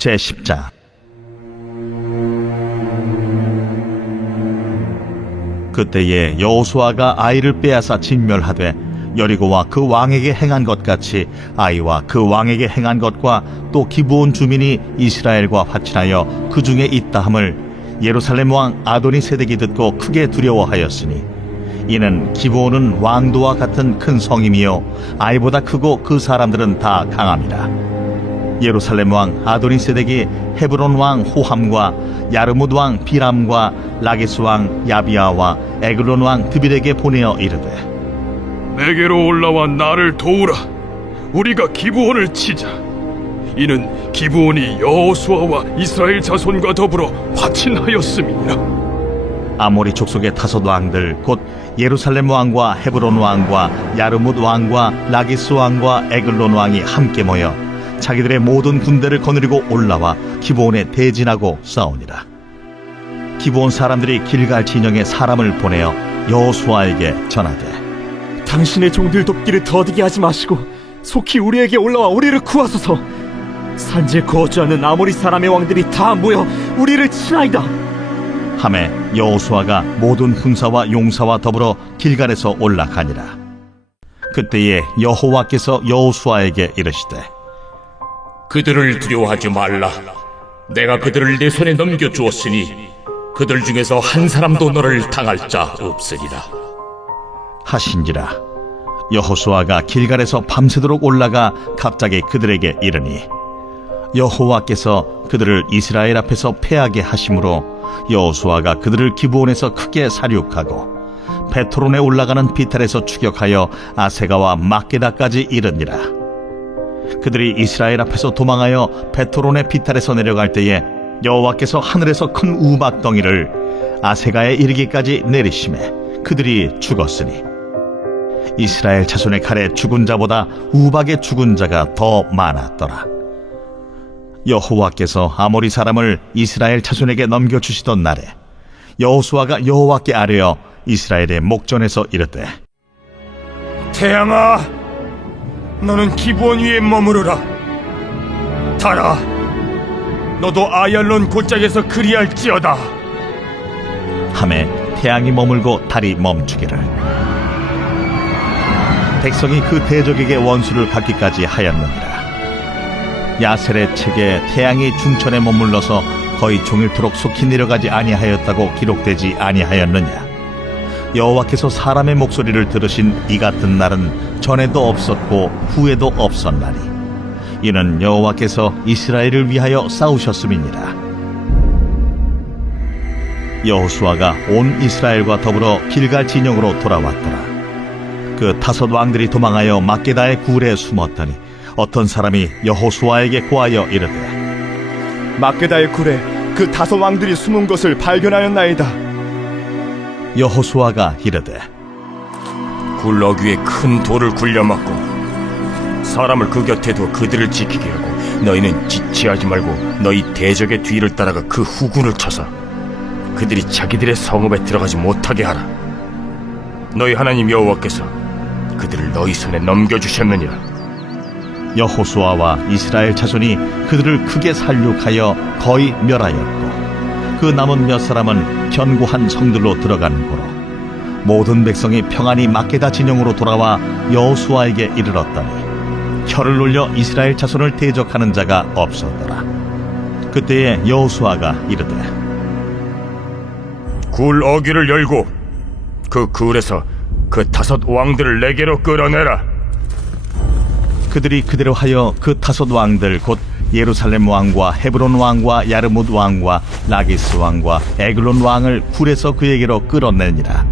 제10장. 그때에 여호수아가 아이를 빼앗아 진멸하되 여리고와 그 왕에게 행한 것 같이 아이와 그 왕에게 행한 것과 또 기브온 주민이 이스라엘과 화친하여 그 중에 있다 함을 예루살렘 왕 아도니세덱이 듣고 크게 두려워하였으니 이는 기브온은 왕도와 같은 큰 성임이요 아이보다 크고 그 사람들은 다 강함이라. 예루살렘 왕 아도니세덱이 헤브론 왕 호함과 야르뭇 왕 비람과 라기스 왕 야비아와 에글론 왕 드빌에게 보내어 이르되 내게로 올라와 나를 도우라. 우리가 기브온을 치자. 이는 기브온이 여호수아와 이스라엘 자손과 더불어 화친하였음이니라. 아모리 족속의 다섯 왕들 곧 예루살렘 왕과 헤브론 왕과 야르뭇 왕과 라기스 왕과 에글론 왕이 함께 모여 자기들의 모든 군대를 거느리고 올라와 기브온에 대진하고 싸우니라. 기브온 사람들이 길갈 진영에 사람을 보내어 여호수아에게 전하되 당신의 종들 돕기를 더디게 하지 마시고 속히 우리에게 올라와 우리를 구하소서. 산지에 거주하는 아모리 사람의 왕들이 다 모여 우리를 치나이다. 하매 여호수아가 모든 군사와 용사와 더불어 길갈에서 올라가니라. 그때에 여호와께서 여호수아에게 이르시되 그들을 두려워하지 말라. 내가 그들을 내 손에 넘겨주었으니 그들 중에서 한 사람도 너를 당할 자 없으리라 하신지라. 여호수아가 길갈에서 밤새도록 올라가 갑자기 그들에게 이르니 여호와께서 그들을 이스라엘 앞에서 패하게 하심으로 여호수아가 그들을 기브온에서 크게 사륙하고 베토론에 올라가는 비탈에서 추격하여 아세가와 막게다까지 이르니라. 그들이 이스라엘 앞에서 도망하여 베토론의 비탈에서 내려갈 때에 여호와께서 하늘에서 큰 우박덩이를 아세가에 이르기까지 내리심에 그들이 죽었으니 이스라엘 자손의 칼에 죽은 자보다 우박에 죽은 자가 더 많았더라. 여호와께서 아모리 사람을 이스라엘 자손에게 넘겨주시던 날에 여호수아가 여호와께 아뢰어 이스라엘의 목전에서 이르되 태양아, 너는 기브온 위에 머무르라. 달아, 너도 아얄론 골짜기에서 그리할지어다. 하매 태양이 머물고 달이 멈추기를 백성이 그 대적에게 원수를 갚기까지 하였느니라. 야셀의 책에 태양이 중천에 머물러서 거의 종일토록 속히 내려가지 아니하였다고 기록되지 아니하였느냐. 여호와께서 사람의 목소리를 들으신 이 같은 날은 전에도 없었고 후에도 없었나니 이는 여호와께서 이스라엘을 위하여 싸우셨음이니라. 여호수아가 온 이스라엘과 더불어 길갈 진영으로 돌아왔더라. 그 다섯 왕들이 도망하여 막게다의 굴에 숨었더니 어떤 사람이 여호수아에게 고하여 이르되 막게다의 굴에 그 다섯 왕들이 숨은 것을 발견하였나이다. 여호수아가 이르되 굴 어귀에 큰 돌을 굴려막고 사람을 그 곁에 두어 그들을 지키게 하고 너희는 지체하지 말고 너희 대적의 뒤를 따라가 그 후군을 쳐서 그들이 자기들의 성읍에 들어가지 못하게 하라. 너희 하나님 여호와께서 그들을 너희 손에 넘겨주셨느니라. 여호수아와 이스라엘 자손이 그들을 크게 살육하여 거의 멸하였고 그 남은 몇 사람은 견고한 성들로 들어가는 고로 모든 백성이 평안히 막게다 진영으로 돌아와 여호수아에게 이르렀더니 혀를 놀려 이스라엘 자손을 대적하는 자가 없었더라. 그때에 여호수아가 이르되 굴 어귀를 열고 그 굴에서 그 다섯 왕들을 내게로 끌어내라. 그들이 그대로 하여 그 다섯 왕들 곧 예루살렘 왕과 헤브론 왕과 야르뭇 왕과 라기스 왕과 에글론 왕을 굴에서 그에게로 끌어내니라.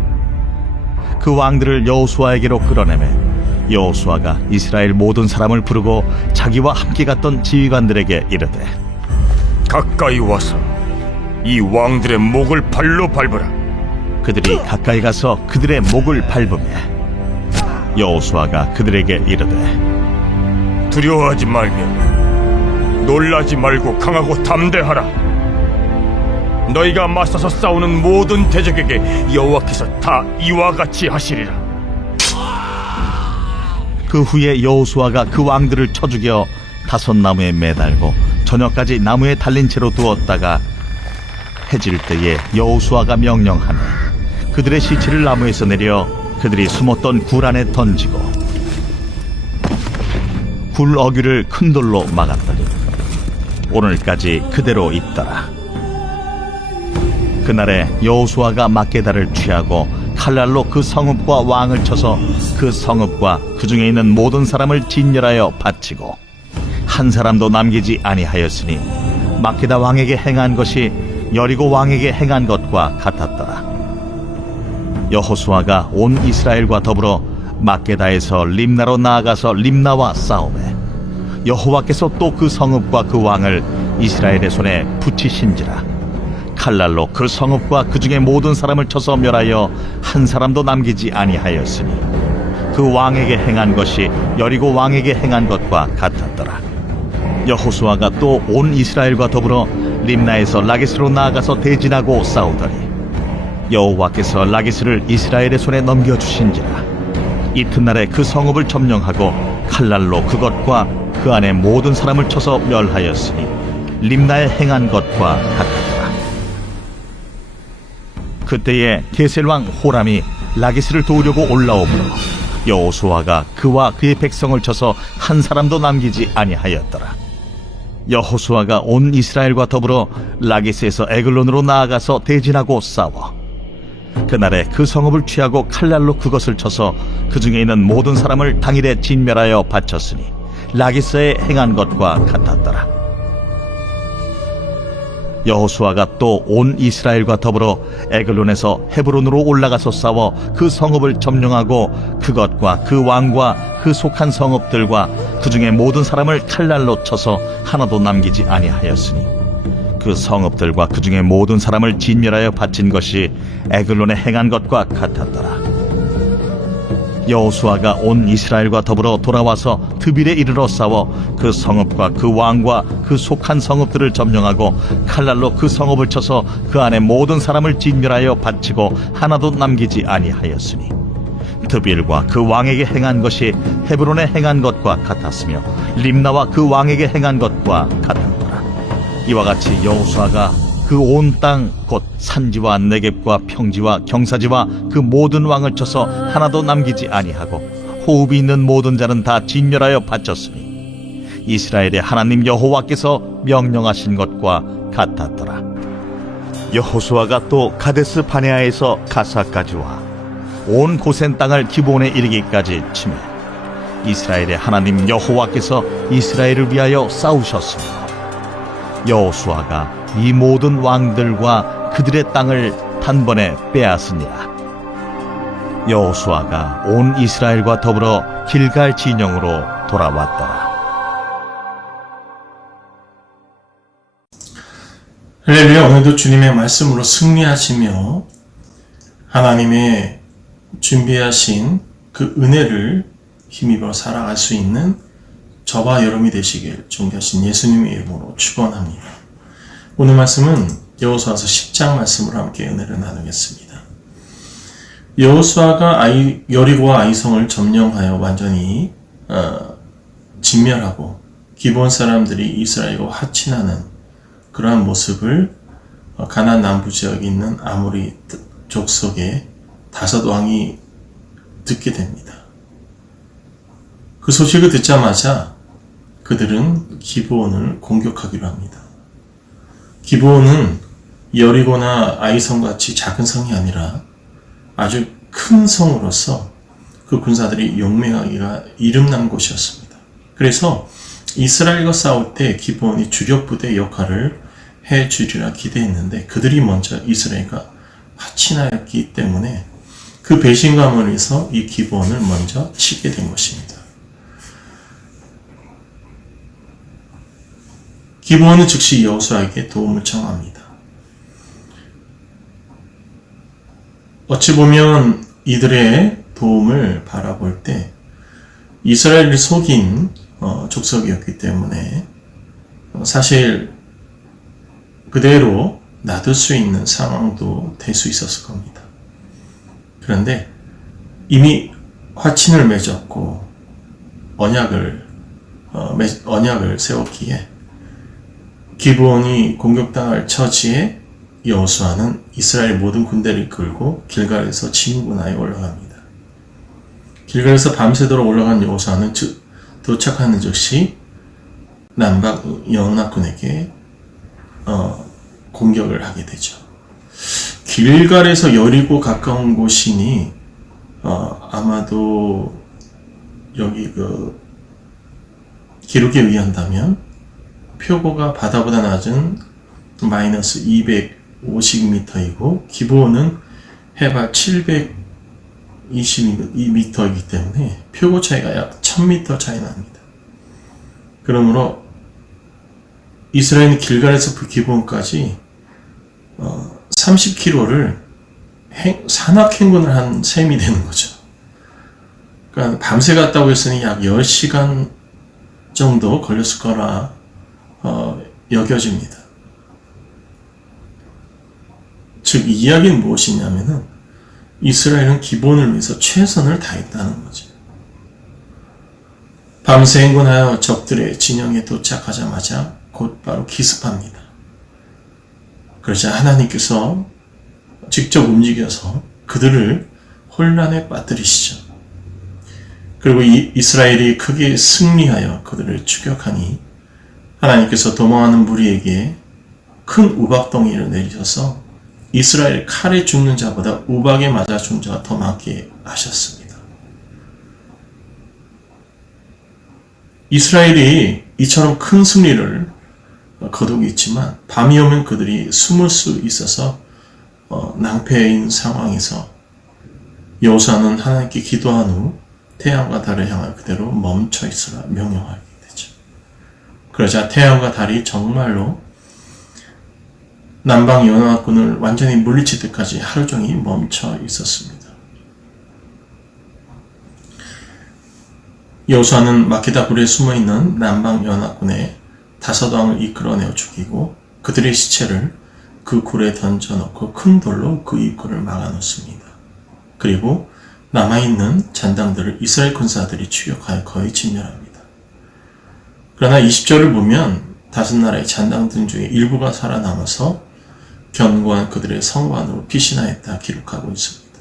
그 왕들을 여호수아에게로 끌어내매 여호수아가 이스라엘 모든 사람을 부르고 자기와 함께 갔던 지휘관들에게 이르되 가까이 와서 이 왕들의 목을 발로 밟으라. 그들이 가까이 가서 그들의 목을 밟으며 여호수아가 그들에게 이르되 두려워하지 말며 놀라지 말고 강하고 담대하라. 너희가 맞서서 싸우는 모든 대적에게 여호와께서 다 이와 같이 하시리라. 그 후에 여호수아가 그 왕들을 쳐 죽여 다섯 나무에 매달고 저녁까지 나무에 달린 채로 두었다가 해질 때에 여호수아가 명령하며 그들의 시체를 나무에서 내려 그들이 숨었던 굴 안에 던지고 굴 어귀를 큰 돌로 막았더니 오늘까지 그대로 있더라. 그날에 여호수아가 막게다를 취하고 칼날로 그 성읍과 왕을 쳐서 그 성읍과 그 중에 있는 모든 사람을 진멸하여 바치고 한 사람도 남기지 아니하였으니 막게다 왕에게 행한 것이 여리고 왕에게 행한 것과 같았더라. 여호수아가 온 이스라엘과 더불어 막게다에서 림나로 나아가서 림나와 싸우매 여호와께서 또 그 성읍과 그 왕을 이스라엘의 손에 붙이신지라. 칼날로 그 성읍과 그 중에 모든 사람을 쳐서 멸하여 한 사람도 남기지 아니하였으니 그 왕에게 행한 것이 여리고 왕에게 행한 것과 같았더라. 여호수아가 또 온 이스라엘과 더불어 림나에서 라기스로 나아가서 대진하고 싸우더니 여호와께서 라기스를 이스라엘의 손에 넘겨주신지라. 이튿날에 그 성읍을 점령하고 칼날로 그것과 그 안에 모든 사람을 쳐서 멸하였으니 림나에 행한 것과 같았더라. 그때에 게셀 왕 호람이 라기스를 도우려고 올라오므로 여호수아가 그와 그의 백성을 쳐서 한 사람도 남기지 아니하였더라. 여호수아가 온 이스라엘과 더불어 라기스에서 에글론으로 나아가서 대진하고 싸워 그날에 그 성읍을 취하고 칼날로 그것을 쳐서 그 중에 있는 모든 사람을 당일에 진멸하여 바쳤으니 라기스에 행한 것과 같았더라. 여호수아가 또 온 이스라엘과 더불어 에글론에서 헤브론으로 올라가서 싸워 그 성읍을 점령하고 그것과 그 왕과 그 속한 성읍들과 그 중에 모든 사람을 칼날로 쳐서 하나도 남기지 아니하였으니 그 성읍들과 그 중에 모든 사람을 진멸하여 바친 것이 에글론에 행한 것과 같았더라. 여호수아가 온 이스라엘과 더불어 돌아와서 드빌에 이르러 싸워 그 성읍과 그 왕과 그 속한 성읍들을 점령하고 칼날로 그 성읍을 쳐서 그 안에 모든 사람을 진멸하여 바치고 하나도 남기지 아니하였으니 드빌과 그 왕에게 행한 것이 헤브론에 행한 것과 같았으며 림나와 그 왕에게 행한 것과 같았더라. 이와 같이 여호수아가 그 온 땅 곧 산지와 네겝과 평지와 경사지와 그 모든 왕을 쳐서 하나도 남기지 아니하고 호흡이 있는 모든 자는 다 진멸하여 바쳤으니 이스라엘의 하나님 여호와께서 명령하신 것과 같았더라. 여호수아가 또 가데스 바네아에서 가사까지 와 온 고센 땅을 기브온에 이르기까지 치매 이스라엘의 하나님 여호와께서 이스라엘을 위하여 싸우셨으며 여호수아가 이 모든 왕들과 그들의 땅을 단번에 빼앗으니라. 여호수아가 온 이스라엘과 더불어 길갈 진영으로 돌아왔더라. 할렐루야. 오늘도 주님의 말씀으로 승리하시며 하나님의 준비하신 그 은혜를 힘입어 살아갈 수 있는 저와 여러분이 되시길 존귀하신 예수님의 이름으로 축원합니다. 오늘 말씀은 여호수아서 10장 말씀으로 함께 은혜를 나누겠습니다. 여호수아가 여리고와 아이성을 점령하여 완전히 진멸하고 기브온 사람들이 이스라엘과 화친하는 그러한 모습을 가나안 남부 지역에 있는 아모리 족속의 5 왕이 듣게 됩니다. 그 소식을 듣자마자 그들은 기브온을 공격하기로 합니다. 기브온은 여리고나 아이성같이 작은 성이 아니라 아주 큰 성으로서 그 군사들이 용맹하기가 이름난 곳이었습니다. 그래서 이스라엘과 싸울 때 기브온이 주력 부대 역할을 해주리라 기대했는데 그들이 먼저 이스라엘과 화친하였기 때문에 그 배신감을 위해서 이 기브온을 먼저 치게 된 것입니다. 기브온은 즉시 여호수아에게 도움을 청합니다. 어찌 보면 이들의 도움을 바라볼 때 이스라엘을 속인 족속이었기 때문에 사실 그대로 놔둘 수 있는 상황도 될 수 있었을 겁니다. 그런데 이미 화친을 맺었고 언약을 세웠기에 기브온이 공격당할 처지에 여호수아는 이스라엘 모든 군대를 끌고 길갈에서 진군하여 올라갑니다. 길갈에서 밤새도록 올라간 여호수아는 도착하는 즉시 남방 연합군에게 공격을 하게 되죠. 길갈에서 여리고 가까운 곳이니 아마도 여기 기록에 의한다면 표고가 바다보다 낮은 마이너스 250m이고 기브온은 해발 722m이기 때문에 표고 차이가 약 1000m 차이 납니다. 그러므로 이스라엘은 길갈에서 기브온까지 30km를 산악 행군을 한 셈이 되는 거죠. 그러니까 밤새 갔다고 했으니 약 10시간 정도 걸렸을 거라 여겨집니다. 즉, 이 이야기는 무엇이냐면은 이스라엘은 기본을 위해서 최선을 다했다는 거죠. 밤새 행군하여 적들의 진영에 도착하자마자 곧바로 기습합니다. 그러자 하나님께서 직접 움직여서 그들을 혼란에 빠뜨리시죠. 그리고 이스라엘이 크게 승리하여 그들을 추격하니 하나님께서 도망하는 무리에게 큰 우박덩이를 내리셔서 이스라엘 칼에 죽는 자보다 우박에 맞아 죽는 자가 더 많게 하셨습니다. 이스라엘이 이처럼 큰 승리를 거두고 있지만 밤이 오면 그들이 숨을 수 있어서 낭패인 상황에서 여호수아는 하나님께 기도한 후 태양과 달을 향하여 그대로 멈춰 있으라 명령하게 되죠. 그러자 태양과 달이 정말로 남방 연합군을 완전히 물리칠 때까지 하루 종일 멈춰 있었습니다. 여호수아는 마케다 굴에 숨어있는 남방 연합군의 5왕을 이끌어내어 죽이고 그들의 시체를 그 굴에 던져놓고 큰 돌로 그 입구를 막아놓습니다. 그리고 남아있는 잔당들을 이스라엘 군사들이 추격하여 거의 진멸합니다. 그러나 20절을 보면 5나라의 잔당들 중에 일부가 살아남아서 견고한 그들의 성관으로 피신하였다 기록하고 있습니다.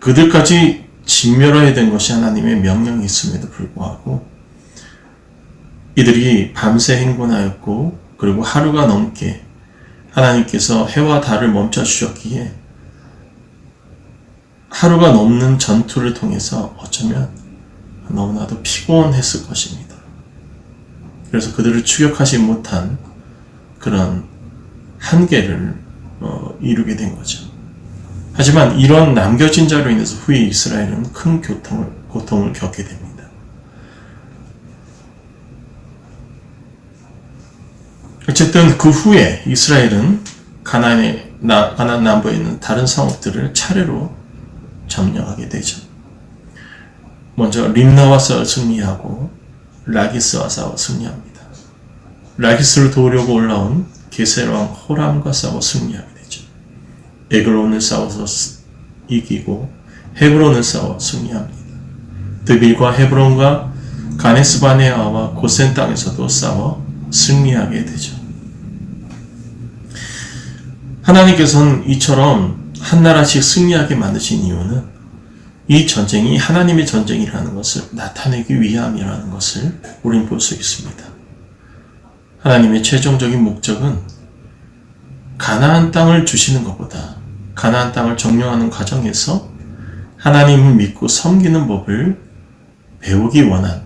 그들까지 진멸해야 된 것이 하나님의 명령이 있음에도 불구하고 이들이 밤새 행군하였고 그리고 하루가 넘게 하나님께서 해와 달을 멈춰 주셨기에 하루가 넘는 전투를 통해서 어쩌면 너무나도 피곤했을 것입니다. 그래서 그들을 추격하지 못한 그런 한계를 이루게 된 거죠. 하지만 이런 남겨진 자로 인해서 후에 이스라엘은 큰 고통을 겪게 됩니다. 어쨌든 그 후에 이스라엘은 가나안 남부에 있는 다른 성읍들을 차례로 점령하게 되죠. 먼저 림나와 싸워 승리하고 라기스와 싸워 승리합니다. 라기스를 도우려고 올라온 게셀 왕 호람과 싸워 승리하게 되죠. 에글론을 싸워서 이기고 헤브론을 싸워 승리합니다. 드빌과 헤브론과 가네스바네아와 고센 땅에서도 싸워 승리하게 되죠. 하나님께서는 이처럼 한 나라씩 승리하게 만드신 이유는 이 전쟁이 하나님의 전쟁이라는 것을 나타내기 위함이라는 것을 우리는 볼 수 있습니다. 하나님의 최종적인 목적은 가나안 땅을 주시는 것보다 가나안 땅을 점령하는 과정에서 하나님을 믿고 섬기는 법을 배우기 원한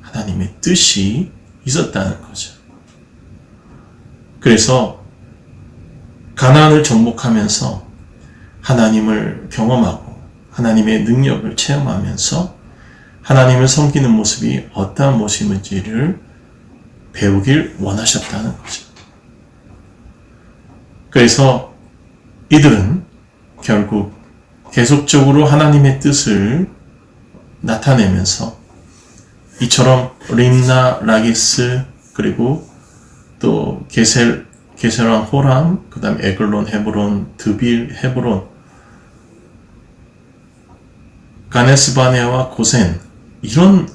하나님의 뜻이 있었다는 거죠. 그래서 가나안을 정복하면서 하나님을 경험하고 하나님의 능력을 체험하면서 하나님을 섬기는 모습이 어떠한 모습인지를 배우길 원하셨다는 거죠. 그래서 이들은 결국 계속적으로 하나님의 뜻을 나타내면서 이처럼 림나, 라기스, 그리고 또 게셀왕 호람, 그 다음에 에글론, 헤브론, 드빌, 헤브론, 가네스바네아와 고센, 이런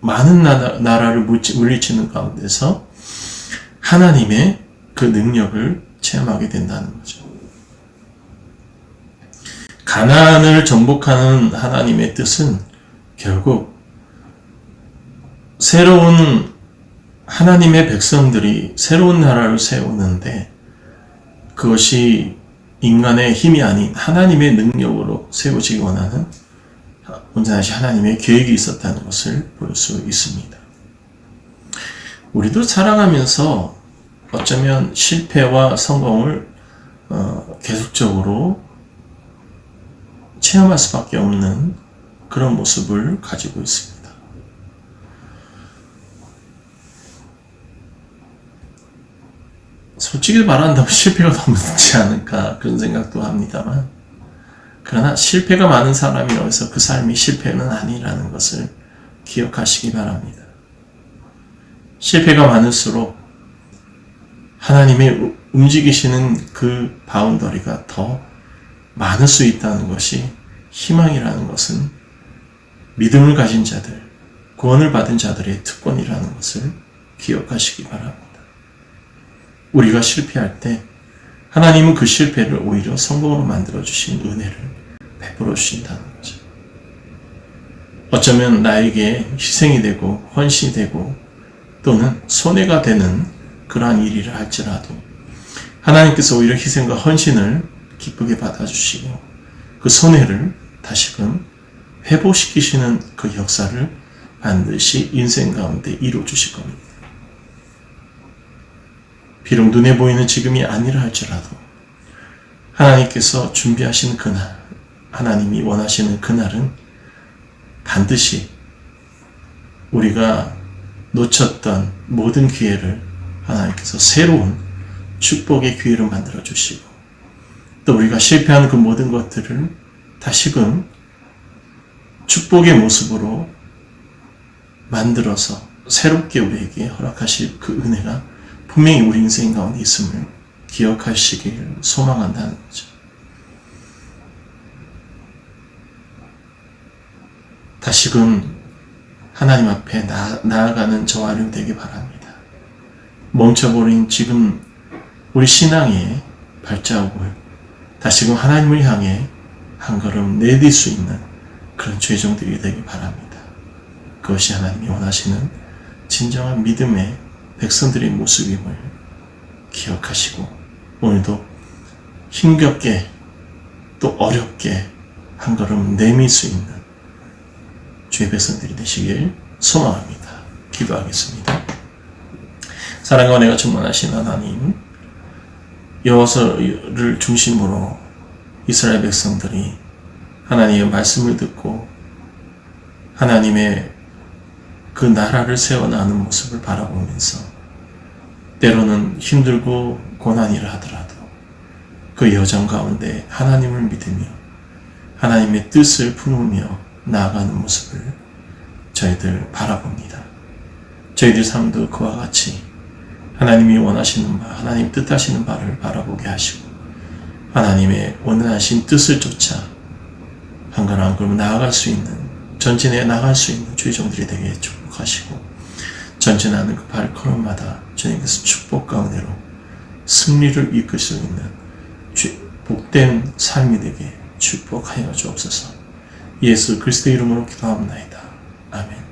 많은 나라를 물리치는 가운데서 하나님의 그 능력을 체험하게 된다는 거죠. 가나안을 정복하는 하나님의 뜻은 결국 새로운 하나님의 백성들이 새로운 나라를 세우는데 그것이 인간의 힘이 아닌 하나님의 능력으로 세워지기 원하는 온전하신 하나님의 계획이 있었다는 것을 볼 수 있습니다. 우리도 살아가면서 어쩌면 실패와 성공을 계속적으로 체험할 수밖에 없는 그런 모습을 가지고 있습니다. 솔직히 말한다면 실패가 너무 늦지 않을까 그런 생각도 합니다만, 그러나 실패가 많은 사람이라고 해서 그 삶이 실패는 아니라는 것을 기억하시기 바랍니다. 실패가 많을수록 하나님의 움직이시는 그 바운더리가 더 많을 수 있다는 것이 희망이라는 것은 믿음을 가진 자들, 구원을 받은 자들의 특권이라는 것을 기억하시기 바랍니다. 우리가 실패할 때 하나님은 그 실패를 오히려 성공으로 만들어주신 은혜를 베풀어 주신다는 거죠. 어쩌면 나에게 희생이 되고 헌신이 되고 또는 손해가 되는 그러한 일이라 할지라도 하나님께서 오히려 희생과 헌신을 기쁘게 받아주시고 그 손해를 다시금 회복시키시는 그 역사를 반드시 인생 가운데 이루어 주실 겁니다. 비록 눈에 보이는 지금이 아니라 할지라도 하나님께서 준비하신 그날, 하나님이 원하시는 그날은 반드시 우리가 놓쳤던 모든 기회를 하나님께서 새로운 축복의 기회를 만들어 주시고 또 우리가 실패한 그 모든 것들을 다시금 축복의 모습으로 만들어서 새롭게 우리에게 허락하실 그 은혜가 분명히 우리 인생 가운데 있음을 기억하시길 소망한다는 거죠. 다시금 하나님 앞에 나아가는 저와 여러분 되기 바랍니다. 멈춰버린 지금 우리 신앙의 발자국을 다시금 하나님을 향해 한 걸음 내딜 수 있는 그런 죄종들이 되기 바랍니다. 그것이 하나님이 원하시는 진정한 믿음의 백성들의 모습임을 기억하시고 오늘도 힘겹게 또 어렵게 한 걸음 내밀 수 있는 주의 백성들이 되시길 소망합니다. 기도하겠습니다. 사랑과 은혜가 충만하신 하나님, 여호수아를 중심으로 이스라엘 백성들이 하나님의 말씀을 듣고 하나님의 그 나라를 세워나가는 모습을 바라보면서 때로는 힘들고 고난이라 하더라도 그 여정 가운데 하나님을 믿으며 하나님의 뜻을 품으며 나아가는 모습을 저희들 바라봅니다. 저희들 삶도 그와 같이 하나님이 원하시는 바, 하나님 뜻하시는 바를 바라보게 하시고 하나님의 원하신 뜻을 쫓아 한 걸음 한 걸음 나아갈 수 있는, 전진해 나갈 수 있는 주의 종들이 되게 축복하시고 전진하는 그 발걸음마다 주님께서 축복 가운데로 승리를 이끌 수 있는 복된 삶이 되게 축복하여 주옵소서. 예수 그리스도의 이름으로 기도합니다. 아멘.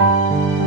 있습니다.